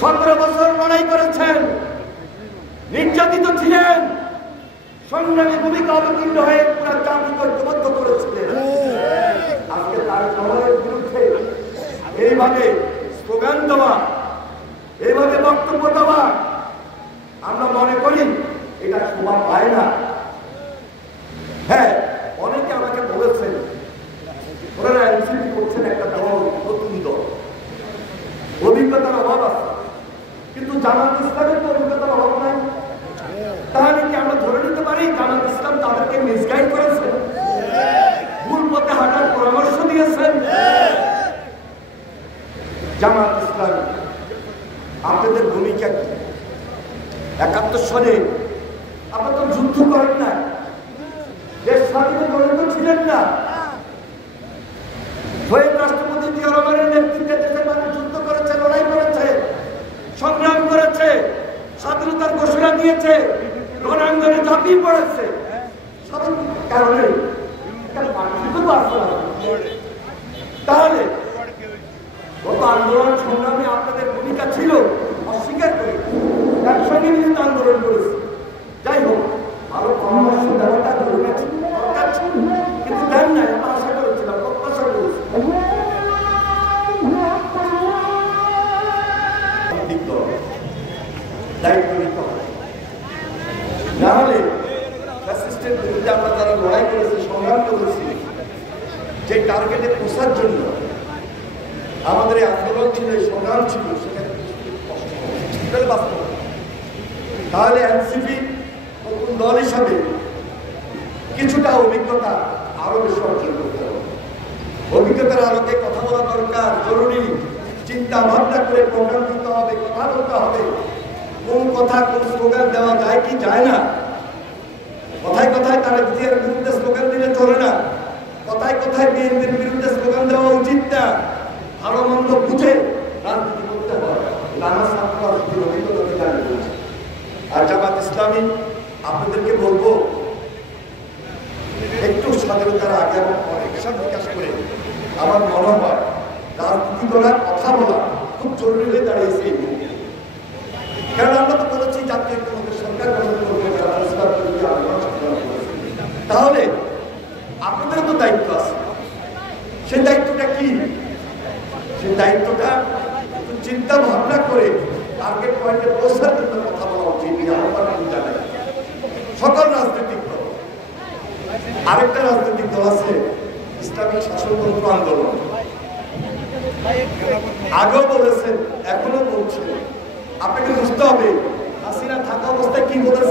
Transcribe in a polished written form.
17 বছর লড়াই করেছেন, নির্যাতিত ছিলেন, সংগ্রামী ভূমিকা অবতীর্ণ হয়ে পুরো জাতিকে ঐক্যবদ্ধ করেছিলেন। আজকে তার লড়াইয়ের বিরুদ্ধে এইভাবে স্লোগান দেওয়া, এইভাবে বক্তব্য দেওয়া, আমরা মনে করি এটা শোভা পায় না। হ্যাঁ, অনেকে আমাকে বলেছেন ওনারা এনসিপি করছেন একটা দল, নতুন দল, অভিজ্ঞতার অভাব আছে, কিন্তু জামাত ইসলামের তো অভিজ্ঞতার অভাব নাই। তাহলে কি আমরা ধরে নিতে পারি জামাত ইসলাম তাদেরকে মিসগাইড করেছেন, ভুল পথে হাঁটার পরামর্শ দিয়েছেন? জামাত ইসলাম আপনাদের ভূমিকা কি? 71 সালে আপনারা তো যুদ্ধ করেন না, দেশ স্বাধীনে জড়িত ছিলেন না। শহীদ রাষ্ট্রপতি জিয়া রহমানের নেতৃত্বে দেশের মানুষ যুদ্ধ করেছে, লড়াই করেছে, সংগ্রাম করেছে, স্বাধীনতার ঘোষণা দিয়েছে, রণাঙ্গনে ঝাঁপিয়ে পড়েছে। সব কারণে তাহলে গত আন্দোলন সংগ্রামে আপনাদের ভূমিকা ছিল, অস্বীকার করে একসঙ্গে মিলিত আন্দোলন করেছে। যাই হোক, আরো পরামর্শ দেওয়াটা দরকার ছিল, কিন্তু দেন নাই। আমরা আশা করেছিলাম, প্রত্যাশা করেছিলাম। দায়িত্ব নিতে হবে, নাহলে ফ্যাসিস্টের বিরুদ্ধে আমরা যারা লড়াই করেছি, সংগ্রাম করেছি, যে টার্গেটে পৌঁছার জন্য আমাদের এই আন্দোলন ছিল, এই সংগ্রাম ছিল, সেখানে বাস্তব। তাহলে এনসিপি নতুন দল হিসাবে কিছুটা অভিজ্ঞতা আরো বেশি অর্জন করতে হবে। অভিজ্ঞতার আলোকে কথা বলা দরকার, জরুরি। চিন্তা ভাবনা করে প্রোগ্রাম দিতে হবে, কথা বলতে হবে। কোন কথা, কোন স্লোগান দেওয়া যায় কি যায় না। কথায় কথায় তারা জিয়ার বিরুদ্ধে স্লোগান দিলে চলে না, কথায় কথায় বিএনপির বিরুদ্ধে স্লোগান দেওয়া উচিত না। ভালো মন্দ বুঝে রাজনীতি করতে হয়। নানা ছাত্র অভিজ্ঞতা জানি বলছে। আর জামাত ইসলামী আপনাদেরকে বলবো, একটু স্বাধীনতার আগে অনেক হিসাব বিকাশ করে আমার মনে হয় রাজনীতি করার কথা বলা খুব জরুরি হয়ে দাঁড়িয়েছে এই মুহূর্তে। কারণ আমরা তো বলেছি জাতীয় সরকার গঠন করবে, তাহলে আপনাদের তো দায়িত্ব আছে। সেই দায়িত্বটা কি? সেই দায়িত্বটা চিন্তা ভাবনা করে টার্গেট পয়েন্টে পৌঁছার জন্য কথা বলা উচিত। জানাই সকল রাজনৈতিক দল। আরেকটা রাজনৈতিক দল আছে ইসলামিক শাসনতন্ত্র আন্দোলন। আগেও বলেছেন, এখনো বলছেন। আপনাকে বুঝতে হবে হাসিনা থাকা অবস্থায় কি বলেছে।